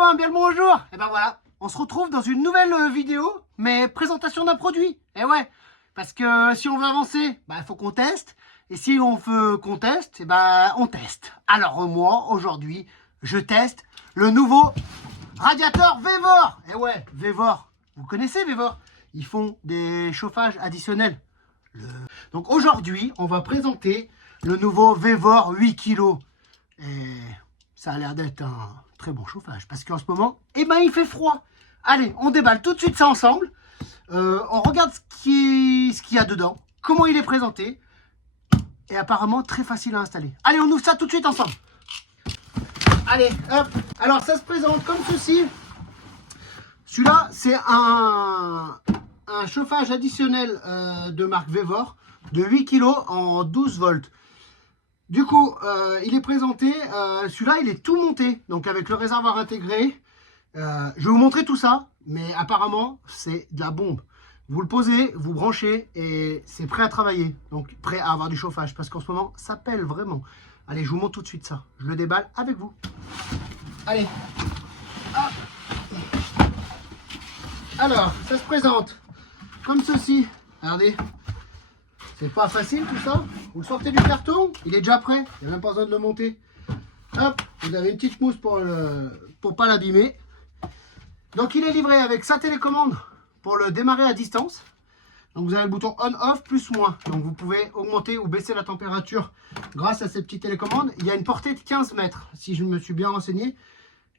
copains, bien le bonjour. Et ben voilà, on se retrouve dans une nouvelle vidéo, mais présentation d'un produit. Et ouais, parce que si on veut avancer, il faut qu'on teste. Et si on veut qu'on teste, on teste. Alors moi, aujourd'hui, je teste le nouveau radiateur Vevor. Et ouais, Vevor, vous connaissez Vevor? Ils font des chauffages additionnels. Donc aujourd'hui, on va présenter le nouveau Vevor 8 kg. Et ça a l'air d'être un très bon chauffage parce qu'en ce moment, il fait froid. Allez, on déballe tout de suite ça ensemble. On regarde ce qu'il y a dedans, comment il est présenté. Et apparemment très facile à installer. Allez, on ouvre ça tout de suite ensemble. Allez, hop. Alors ça se présente comme ceci. Celui-là, c'est un chauffage additionnel de marque Vevor de 8 kg en 12 volts. Du coup, il est présenté, celui-là, il est tout monté, donc avec le réservoir intégré. Je vais vous montrer tout ça, mais apparemment, c'est de la bombe. Vous le posez, vous branchez et c'est prêt à travailler, donc prêt à avoir du chauffage, parce qu'en ce moment, ça pèle vraiment. Allez, je vous montre tout de suite ça. Je le déballe avec vous. Allez. Hop. Alors, ça se présente comme ceci. Regardez. C'est pas facile tout ça. Vous le sortez du carton, il est déjà prêt. Il n'y a même pas besoin de le monter. Hop, vous avez une petite mousse pour pas l'abîmer. Donc il est livré avec sa télécommande pour le démarrer à distance. Donc vous avez le bouton on-off plus moins. Donc vous pouvez augmenter ou baisser la température grâce à cette petite télécommande. Il y a une portée de 15 mètres si je me suis bien renseigné.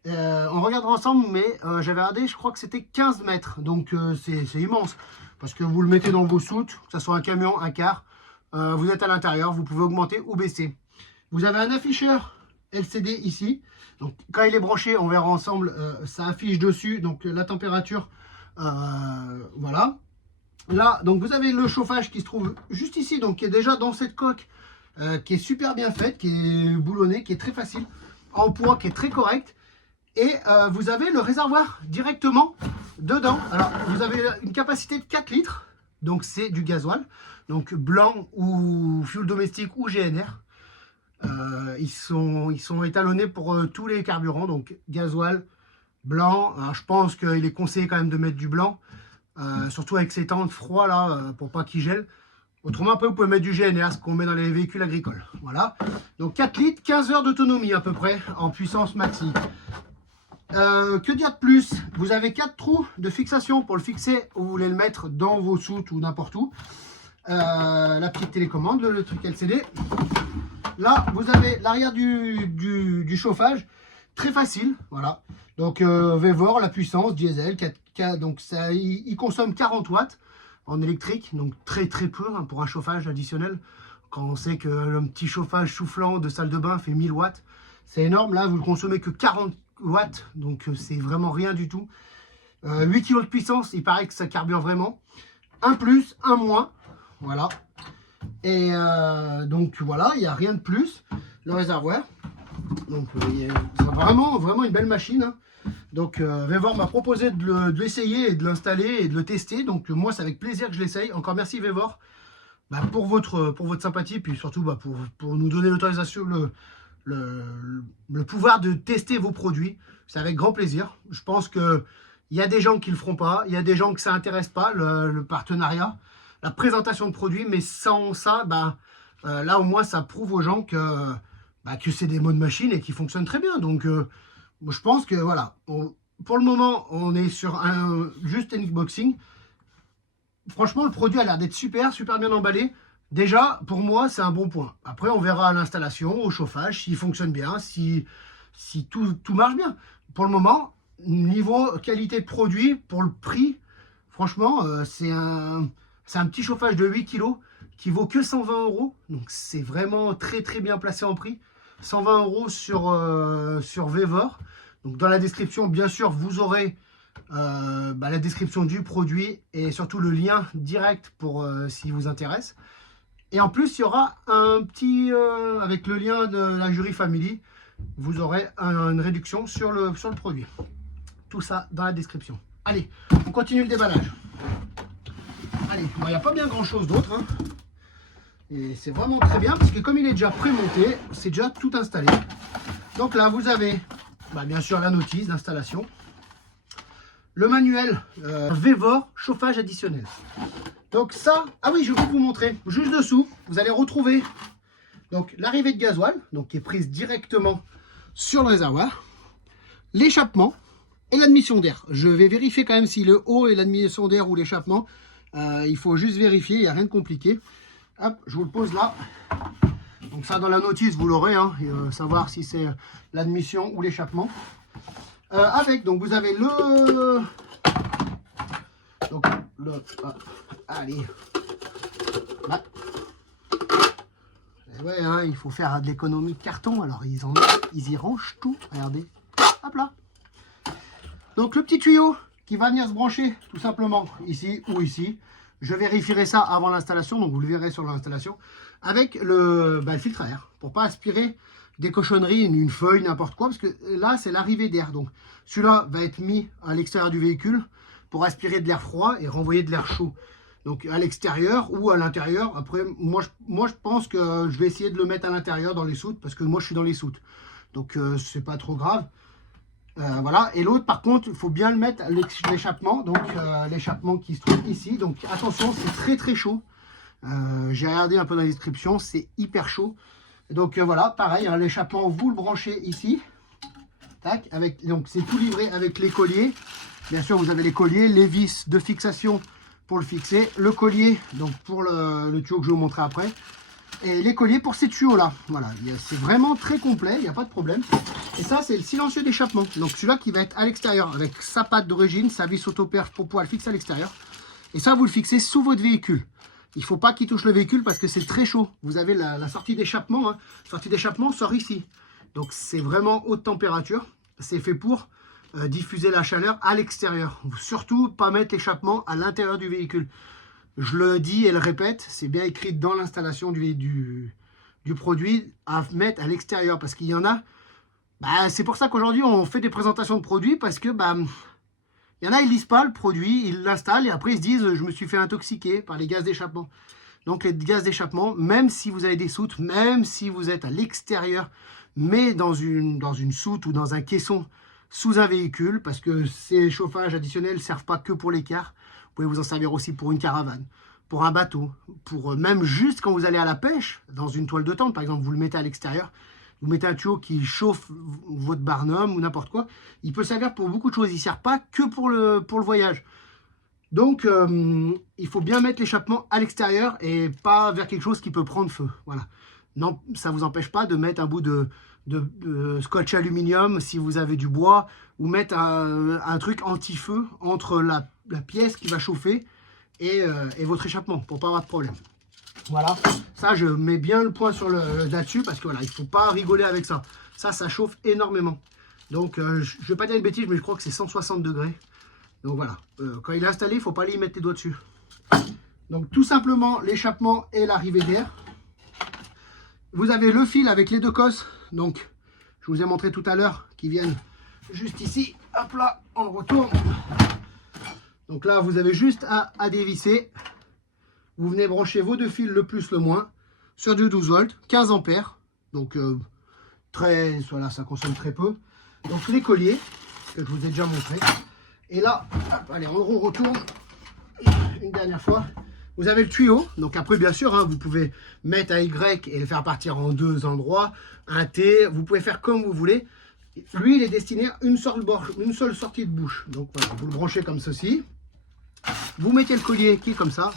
On regardera ensemble, mais j'avais regardé, je crois que c'était 15 mètres. Donc c'est immense. Parce que vous le mettez dans vos soutes, que ce soit un camion, un car. Vous êtes à l'intérieur, vous pouvez augmenter ou baisser. Vous avez un afficheur LCD ici. Donc quand il est branché, on verra ensemble, ça affiche dessus donc la température. Voilà. Là, donc vous avez le chauffage qui se trouve juste ici, donc qui est déjà dans cette coque, qui est super bien faite, qui est boulonnée, qui est très facile, en poids, qui est très correct. Et vous avez le réservoir directement dedans. Alors vous avez une capacité de 4 litres, donc c'est du gasoil, donc blanc ou fuel domestique ou GNR. Ils sont étalonnés pour tous les carburants, donc gasoil, blanc. Alors, je pense qu'il est conseillé quand même de mettre du blanc, surtout avec ces temps de froid là, pour pas qu'il gèle. Autrement, après, vous pouvez mettre du GNR, ce qu'on met dans les véhicules agricoles. Voilà. Donc 4 litres, 15 heures d'autonomie à peu près, en puissance maxi. Que dire de plus? Vous avez 4 trous de fixation pour le fixer où vous voulez le mettre dans vos soutes ou n'importe où. La petite télécommande, le truc LCD. Là, vous avez l'arrière du chauffage. Très facile, voilà. Donc, Vevor, la puissance, diesel, 4K. Donc, ça, il consomme 40 watts en électrique. Donc, très peu hein, pour un chauffage additionnel. Quand on sait que le petit chauffage soufflant de salle de bain fait 1000 watts. C'est énorme. Là, vous ne consommez que 40 watts. Donc, c'est vraiment rien du tout. 8 kg de puissance, il paraît que ça carbure vraiment. Un plus, un moins. Voilà. Et donc voilà, il n'y a rien de plus. Le réservoir. Donc c'est vraiment une belle machine. Hein. Donc Vevor m'a proposé de l'essayer et de l'installer et de le tester. Donc moi c'est avec plaisir que je l'essaye. Encore merci Vevor pour votre sympathie. Puis surtout pour nous donner l'autorisation, le pouvoir de tester vos produits. C'est avec grand plaisir. Je pense qu'il y a des gens qui ne le feront pas. Il y a des gens que ça n'intéresse pas, le partenariat. La présentation de produits, mais sans ça, là au moins ça prouve aux gens que c'est des modes machines et qui fonctionnent très bien. Donc je pense que voilà, pour le moment on est sur juste un unboxing. Franchement le produit a l'air d'être super bien emballé. Déjà pour moi c'est un bon point. Après on verra à l'installation, au chauffage, s'il fonctionne bien, si tout marche bien. Pour le moment, niveau qualité de produit, pour le prix, franchement c'est un petit chauffage de 8 kg qui vaut que 120 €. Donc c'est vraiment très bien placé en prix. 120 € sur Vevor. Donc dans la description, bien sûr, vous aurez la description du produit et surtout le lien direct pour s'il vous intéresse. Et en plus, il y aura un petit, avec le lien de la Jury Family, vous aurez une réduction sur le produit. Tout ça dans la description. Allez, on continue le déballage. Allez, il n'y a pas bien grand chose d'autre. Hein. Et c'est vraiment très bien parce que comme il est déjà prémonté, c'est déjà tout installé. Donc là, vous avez bien sûr la notice d'installation. Le manuel Vevor chauffage additionnel. Donc ça, ah oui, je vais vous montrer. Juste dessous, vous allez retrouver donc l'arrivée de gasoil, donc qui est prise directement sur le réservoir, l'échappement et l'admission d'air. Je vais vérifier quand même si le haut est l'admission d'air ou l'échappement. Il faut juste vérifier, il n'y a rien de compliqué. Hop, je vous le pose là. Donc ça, dans la notice, vous l'aurez, hein, savoir si c'est l'admission ou l'échappement. Donc vous avez le... Donc, allez. Là. Et ouais, hein, il faut faire de l'économie de carton. Alors, ils y rangent tout. Regardez. Hop là. Donc, le petit tuyau qui va venir se brancher tout simplement ici ou ici. Je vérifierai ça avant l'installation. Donc, vous le verrez sur l'installation. Avec le filtre à air. Pour pas aspirer des cochonneries, une feuille, n'importe quoi. Parce que là, c'est l'arrivée d'air. Donc, celui-là va être mis à l'extérieur du véhicule pour aspirer de l'air froid et renvoyer de l'air chaud. Donc à l'extérieur ou à l'intérieur. Après, moi je pense que je vais essayer de le mettre à l'intérieur dans les soutes parce que moi je suis dans les soutes. Donc c'est pas trop grave. Voilà. Et l'autre, par contre, il faut bien le mettre à l'échappement. Donc l'échappement qui se trouve ici. Donc attention, c'est très très chaud. J'ai regardé un peu dans la description, c'est hyper chaud. Donc voilà, pareil, hein, l'échappement, vous le branchez ici. Tac, donc c'est tout livré avec les colliers. Bien sûr, vous avez les colliers, les vis de fixation pour le fixer, le collier donc pour le tuyau que je vais vous montrer après, et les colliers pour ces tuyaux-là. Voilà, c'est vraiment très complet, il n'y a pas de problème. Et ça, c'est le silencieux d'échappement. Donc celui-là qui va être à l'extérieur avec sa patte d'origine, sa vis auto-perche pour pouvoir le fixer à l'extérieur. Et ça, vous le fixez sous votre véhicule. Il ne faut pas qu'il touche le véhicule parce que c'est très chaud. Vous avez la sortie d'échappement. Hein. La sortie d'échappement sort ici. Donc c'est vraiment haute température. C'est fait pour diffuser la chaleur à l'extérieur. Surtout pas mettre l'échappement à l'intérieur du véhicule. Je le dis et le répète, c'est bien écrit dans l'installation du produit à mettre à l'extérieur parce qu'il y en a. C'est pour ça qu'aujourd'hui on fait des présentations de produits parce que il y en a, ils lisent pas le produit, ils l'installent et après ils se disent je me suis fait intoxiquer par les gaz d'échappement. Donc les gaz d'échappement, même si vous avez des soutes, même si vous êtes à l'extérieur, mais dans une soute ou dans un caisson sous un véhicule, parce que ces chauffages additionnels ne servent pas que pour les cars, vous pouvez vous en servir aussi pour une caravane, pour un bateau, pour même juste quand vous allez à la pêche, dans une toile de tente, par exemple, vous le mettez à l'extérieur, vous mettez un tuyau qui chauffe votre barnum ou n'importe quoi, il peut servir pour beaucoup de choses, il ne sert pas que pour le voyage. Donc, il faut bien mettre l'échappement à l'extérieur et pas vers quelque chose qui peut prendre feu. Voilà. Non, ça ne vous empêche pas de mettre un bout de scotch aluminium si vous avez du bois ou mettre un truc anti-feu entre la pièce qui va chauffer et votre échappement pour pas avoir de problème. Voilà, ça je mets bien le point sur là-dessus parce que voilà, il ne faut pas rigoler avec ça. Ça chauffe énormément. Donc je ne vais pas dire une bêtise, mais je crois que c'est 160 degrés. Donc voilà, quand il est installé, il ne faut pas aller y mettre les doigts dessus. Donc tout simplement l'échappement et l'arrivée d'air. Vous avez le fil avec les deux cosses. Donc je vous ai montré tout à l'heure qui viennent juste ici. Hop là, on le retourne. Donc là, vous avez juste à dévisser. Vous venez brancher vos deux fils, le plus, le moins, sur du 12 volts, 15 ampères. Donc voilà, ça consomme très peu. Donc les colliers, que je vous ai déjà montré. Et là, hop, allez, on retourne une dernière fois. Vous avez le tuyau, donc après bien sûr, hein, vous pouvez mettre un Y et le faire partir en deux endroits, un T, vous pouvez faire comme vous voulez. Lui, il est destiné à une seule sortie de bouche. Donc voilà, vous le branchez comme ceci. Vous mettez le collier qui est comme ça.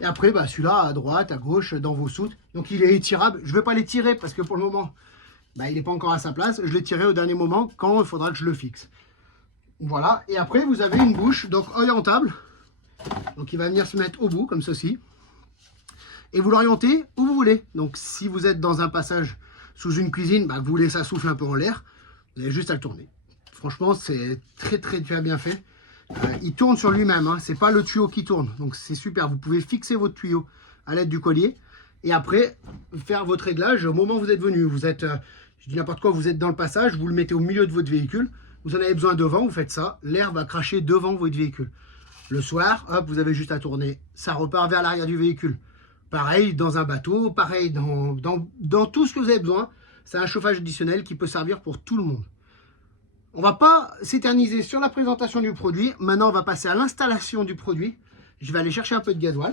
Et après, celui-là à droite, à gauche, dans vos soutes. Donc il est étirable. Je ne vais pas l'étirer parce que pour le moment, il n'est pas encore à sa place. Je l'étirerai au dernier moment quand il faudra que je le fixe. Voilà. Et après, vous avez une bouche donc orientable. Donc il va venir se mettre au bout comme ceci. Et vous l'orientez où vous voulez. Donc si vous êtes dans un passage sous une cuisine, vous voulez ça souffle un peu en l'air, vous avez juste à le tourner. Franchement, c'est très bien fait. Il tourne sur lui-même, hein. C'est pas le tuyau qui tourne. Donc c'est super. Vous pouvez fixer votre tuyau à l'aide du collier. Et après, faire votre réglage au moment où vous êtes venu. Vous êtes, je dis n'importe quoi, vous êtes dans le passage, vous le mettez au milieu de votre véhicule. Vous en avez besoin devant, vous faites ça. L'air va cracher devant votre véhicule. Le soir, hop, vous avez juste à tourner. Ça repart vers l'arrière du véhicule. Pareil dans un bateau, pareil dans tout ce que vous avez besoin. C'est un chauffage additionnel qui peut servir pour tout le monde. On va pas s'éterniser sur la présentation du produit. Maintenant, on va passer à l'installation du produit. Je vais aller chercher un peu de gasoil,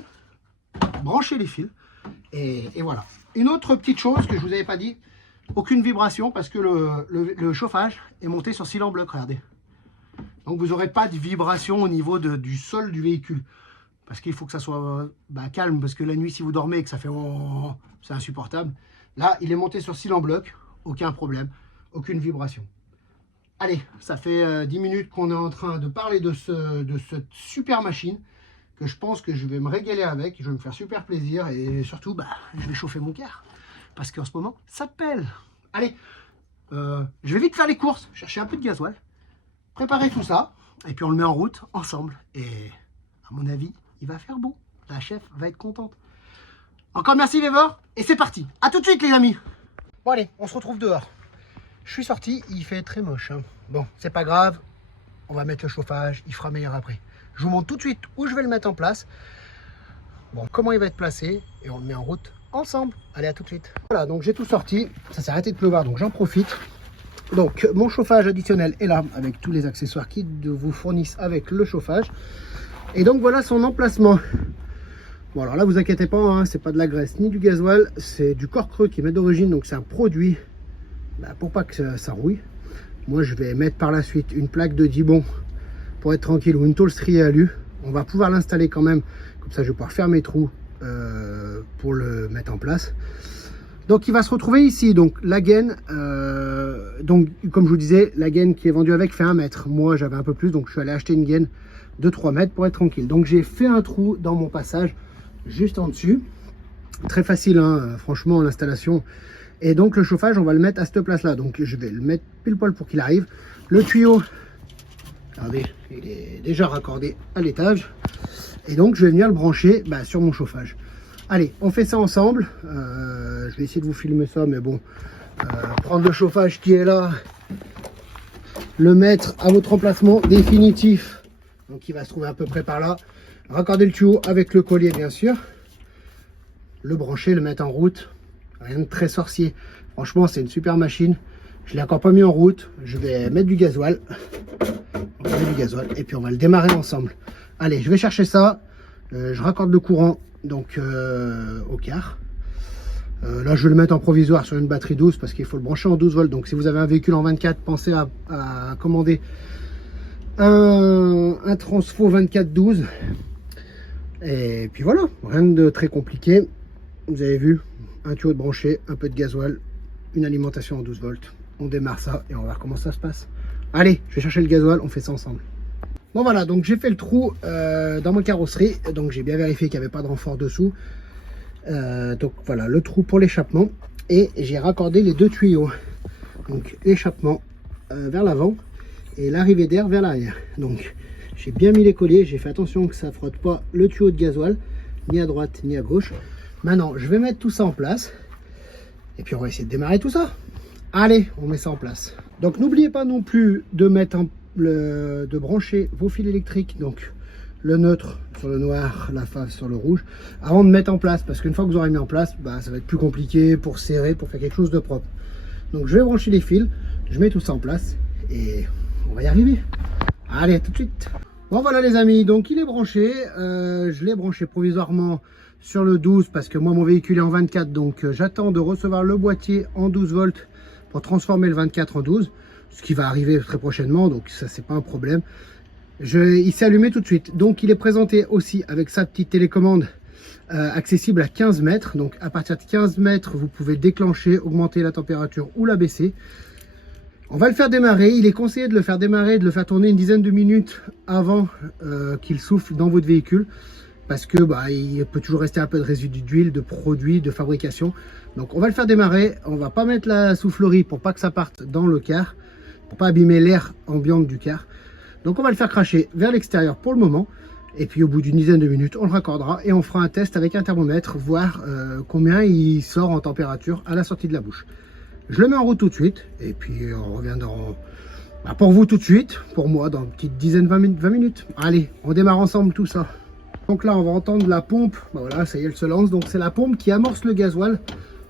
brancher les fils et voilà. Une autre petite chose que je vous avais pas dit, aucune vibration parce que le chauffage est monté sur cylindre bloc, regardez. Donc vous n'aurez pas de vibration au niveau du sol du véhicule. Parce qu'il faut que ça soit calme, parce que la nuit, si vous dormez et que ça fait oh, c'est insupportable. Là, il est monté sur cylindre bloc, aucun problème, aucune vibration. Allez, ça fait 10 minutes qu'on est en train de parler de cette super machine, que je pense que je vais me régaler avec, je vais me faire super plaisir, et surtout, je vais chauffer mon car, parce qu'en ce moment, ça pèle. Allez, je vais vite faire les courses, chercher un peu de gasoil, préparer tout ça, et puis on le met en route ensemble, et à mon avis, il va faire beau. La chef va être contente. Encore merci Vévor. Et c'est parti. À tout de suite les amis. Bon allez, on se retrouve dehors. Je suis sorti, il fait très moche. Hein. Bon, c'est pas grave. On va mettre le chauffage, il fera meilleur après. Je vous montre tout de suite où je vais le mettre en place. Bon, comment il va être placé. Et on le met en route ensemble. Allez, à tout de suite. Voilà, donc j'ai tout sorti. Ça s'est arrêté de pleuvoir, donc j'en profite. Donc mon chauffage additionnel est là, avec tous les accessoires qui vous fournissent avec le chauffage. Et donc voilà son emplacement. Bon alors là vous inquiétez pas, hein, c'est pas de la graisse ni du gasoil, c'est du corps creux qui est d'origine, donc c'est un produit pour pas que ça rouille. Moi je vais mettre par la suite une plaque de Dibond pour être tranquille, ou une tôle striée alu. On va pouvoir l'installer quand même, comme ça je vais pouvoir faire mes trous pour le mettre en place. Donc il va se retrouver ici, donc la gaine, donc comme je vous disais, la gaine qui est vendue avec fait 1 mètre. Moi j'avais un peu plus, donc je suis allé acheter une gaine de 3 mètres pour être tranquille. Donc j'ai fait un trou dans mon passage juste en dessus, très facile hein, franchement l'installation. Et donc le chauffage on va le mettre à cette place là, donc je vais le mettre pile poil pour qu'il arrive. Le tuyau, regardez, il est déjà raccordé à l'étage, et donc je vais venir le brancher sur mon chauffage. Allez, on fait ça ensemble. Je vais essayer de vous filmer ça, mais bon, prendre le chauffage qui est là, le mettre à votre emplacement définitif, donc il va se trouver à peu près par là, raccorder le tuyau avec le collier bien sûr, le brancher, le mettre en route, rien de très sorcier. Franchement c'est une super machine, je l'ai encore pas mis en route, je vais mettre du gasoil, et puis on va le démarrer ensemble. Allez, je vais chercher ça, je raccorde le courant donc au car. Là je vais le mettre en provisoire sur une batterie 12 parce qu'il faut le brancher en 12 volts, donc si vous avez un véhicule en 24, pensez à commander un transfo 24-12. Et puis voilà, rien de très compliqué. Vous avez vu, un tuyau de branché, un peu de gasoil, une alimentation en 12 volts. On démarre ça et on va voir comment ça se passe. Allez, je vais chercher le gasoil, on fait ça ensemble. Bon voilà, donc j'ai fait le trou dans ma carrosserie, donc j'ai bien vérifié qu'il n'y avait pas de renfort dessous. Donc voilà, le trou pour l'échappement, et j'ai raccordé les 2 tuyaux. Donc l'échappement vers l'avant et l'arrivée d'air vers l'arrière. Donc j'ai bien mis les colliers, j'ai fait attention que ça ne frotte pas le tuyau de gasoil, ni à droite ni à gauche. Maintenant je vais mettre tout ça en place, et puis on va essayer de démarrer tout ça. Allez, on met ça en place. Donc n'oubliez pas non plus de mettre de brancher vos fils électriques, donc le neutre sur le noir, la fave sur le rouge, avant de mettre en place, parce qu'une fois que vous aurez mis en place, ça va être plus compliqué pour serrer, pour faire quelque chose de propre. Donc je vais brancher les fils, je mets tout ça en place et on va y arriver. Allez, à tout de suite. Bon voilà les amis, donc il est branché, je l'ai branché provisoirement sur le 12 parce que moi mon véhicule est en 24, donc j'attends de recevoir le boîtier en 12 volts pour transformer le 24 en 12, ce qui va arriver très prochainement, donc ça c'est pas un problème. Il s'est allumé tout de suite, donc il est présenté aussi avec sa petite télécommande accessible à 15 mètres, donc à partir de 15 mètres vous pouvez déclencher, augmenter la température ou la baisser. On va le faire démarrer, il est conseillé de le faire démarrer, de le faire tourner une dizaine de minutes avant qu'il souffle dans votre véhicule, parce que il peut toujours rester un peu de résidus d'huile, de produits, de fabrication. Donc on va le faire démarrer, on va pas mettre la soufflerie pour pas que ça parte dans le car, pour pas abîmer l'air ambiant du car. Donc on va le faire cracher vers l'extérieur pour le moment, et puis au bout d'une dizaine de minutes on le raccordera et on fera un test avec un thermomètre, voir combien il sort en température à la sortie de la bouche. Je le mets en route tout de suite, et puis on revient pour vous tout de suite, pour moi dans une petite dizaine, 20 minutes. Allez, on démarre ensemble tout ça. Donc là on va entendre la pompe, voilà, ça y est, elle se lance, donc c'est la pompe qui amorce le gasoil.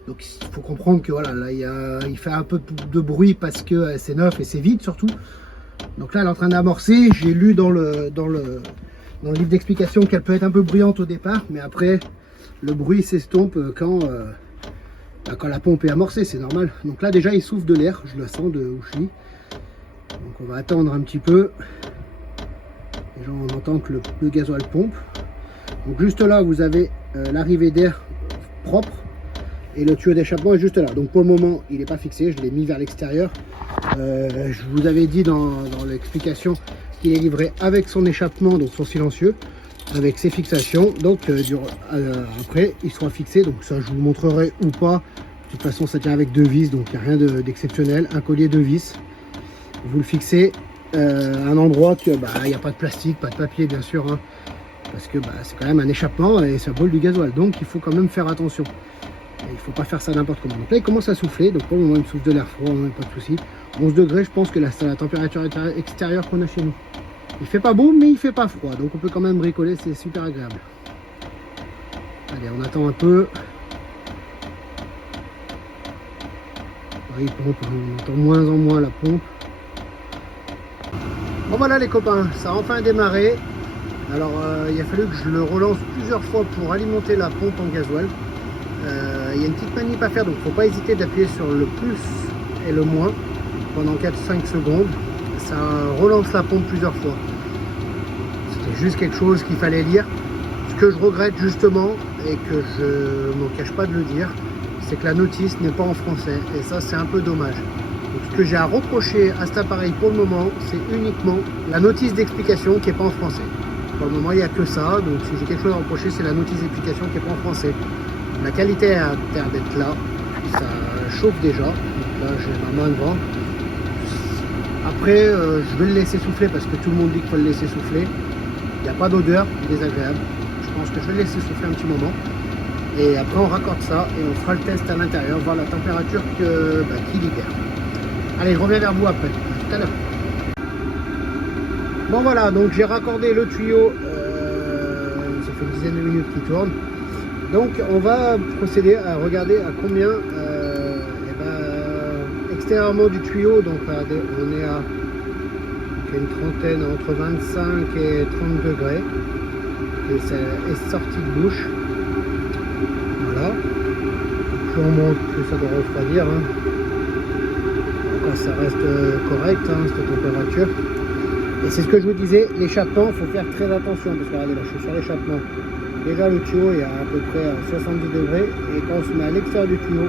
Donc il faut comprendre que voilà, là il fait un peu de bruit parce que c'est neuf et c'est vide surtout. Donc là, elle est en train d'amorcer. J'ai lu dans le livre d'explication qu'elle peut être un peu bruyante au départ, mais après, le bruit s'estompe quand la pompe est amorcée, c'est normal. Donc là, déjà, il souffle de l'air. Je le sens de où je suis. Donc on va attendre un petit peu. Déjà, on entend que le gasoil pompe. Donc juste là, vous avez l'arrivée d'air propre. Et le tuyau d'échappement est juste là. Donc pour le moment, il n'est pas fixé. Je l'ai mis vers l'extérieur. Je vous avais dit dans l'explication qu'il est livré avec son échappement, donc son silencieux, avec ses fixations. Donc après, il sera fixé. Donc ça, je vous montrerai ou pas. De toute façon, ça tient avec 2 vis. Donc il n'y a rien d'exceptionnel. Un collier 2 vis. Vous le fixez à un endroit que il n'y a pas de plastique, pas de papier, bien sûr. Hein, parce que c'est quand même un échappement et ça brûle du gasoil. Donc il faut quand même faire attention. Il ne faut pas faire ça n'importe comment. Donc là, il commence à souffler. Donc pour le moment, il me souffle de l'air froid, pas de souci. 11 degrés, je pense que là, c'est la température extérieure qu'on a chez nous. Il fait pas beau, mais il fait pas froid. Donc on peut quand même bricoler, c'est super agréable. Allez, on attend un peu. Oui, pompe, on entend moins en moins la pompe. Bon voilà les copains, ça a enfin démarré. Alors il a fallu que je le relance plusieurs fois pour alimenter la pompe en gasoil. Il y a une petite manip à faire, donc il ne faut pas hésiter d'appuyer sur le plus et le moins pendant 4-5 secondes. Ça relance la pompe plusieurs fois. C'était juste quelque chose qu'il fallait lire. Ce que je regrette justement, et que je ne m'en cache pas de le dire, c'est que la notice n'est pas en français. Et ça, c'est un peu dommage. Donc, ce que j'ai à reprocher à cet appareil pour le moment, c'est uniquement la notice d'explication qui n'est pas en français. Pour le moment, il n'y a que ça. Donc si j'ai quelque chose à reprocher, c'est la notice d'explication qui n'est pas en français. La qualité a l'air d'être là, ça chauffe déjà. Donc là, j'ai ma main devant. Après, je vais le laisser souffler parce que tout le monde dit qu'il faut le laisser souffler. Il n'y a pas d'odeur désagréable. Je pense que je vais le laisser souffler un petit moment. Et après, on raccorde ça et on fera le test à l'intérieur, voir la température qu'il libère. Allez, je reviens vers vous après. À tout à l'heure. Bon voilà, donc j'ai raccordé le tuyau. Ça fait une dizaine de minutes qu'il tourne. Donc on va procéder à regarder à combien extérieurement du tuyau, donc regardez, on est à une trentaine, entre 25 et 30 degrés. Et ça est sorti de bouche. Voilà. Plus on monte, plus ça doit refroidir. Hein. Encore ça reste correct, hein, cette température. Et c'est ce que je vous disais, l'échappement, il faut faire très attention. Parce que regardez là, je suis sur l'échappement. Déjà le tuyau est à peu près à 70 degrés et quand on se met à l'extérieur du tuyau,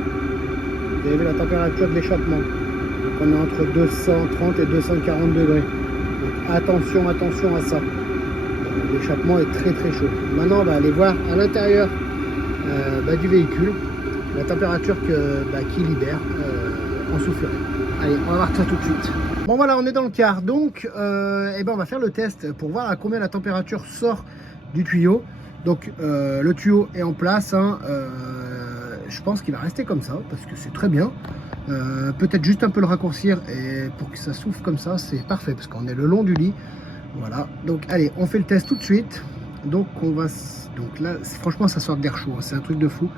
vous avez la température de l'échappement. Donc on est entre 230 et 240 degrés. Donc attention à ça. L'échappement est très très chaud. Maintenant on va aller voir à l'intérieur du véhicule la température qu'il libère en soufflerie. Allez, on va voir ça tout de suite. Bon voilà, on est dans le car. Donc on va faire le test pour voir à combien la température sort du tuyau. Donc le tuyau est en place, hein, je pense qu'il va rester comme ça parce que c'est très bien. Peut-être juste un peu le raccourcir et pour que ça souffle comme ça, c'est parfait parce qu'on est le long du lit. Voilà, donc allez, on fait le test tout de suite. Donc là, franchement, ça sort d'air chaud, hein, c'est un truc de fou.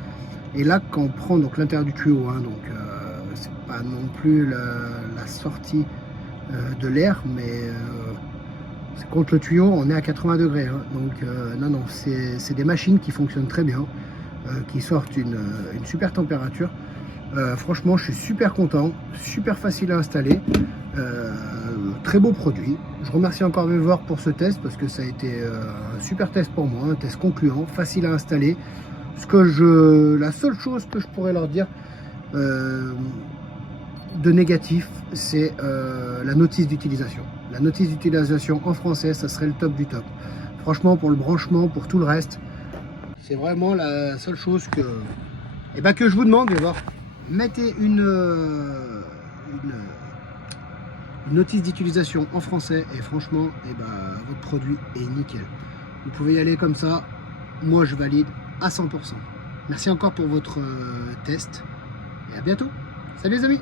Et là, quand on prend donc l'intérieur du tuyau, hein, donc c'est pas non plus la sortie de l'air, mais contre le tuyau, on est à 80 degrés. Hein. Donc, non, c'est des machines qui fonctionnent très bien, qui sortent une super température. Franchement, je suis super content, super facile à installer, très beau produit. Je remercie encore Vevor pour ce test parce que ça a été un super test pour moi, un test concluant, facile à installer. La seule chose que je pourrais leur dire de négatif, c'est la notice d'utilisation. La notice d'utilisation en français, ça serait le top du top. Franchement, pour le branchement, pour tout le reste, c'est vraiment la seule chose que je vous demande. Vevor, mettez une notice d'utilisation en français et franchement, votre produit est nickel. Vous pouvez y aller comme ça. Moi, je valide à 100%. Merci encore pour votre test et à bientôt. Salut les amis.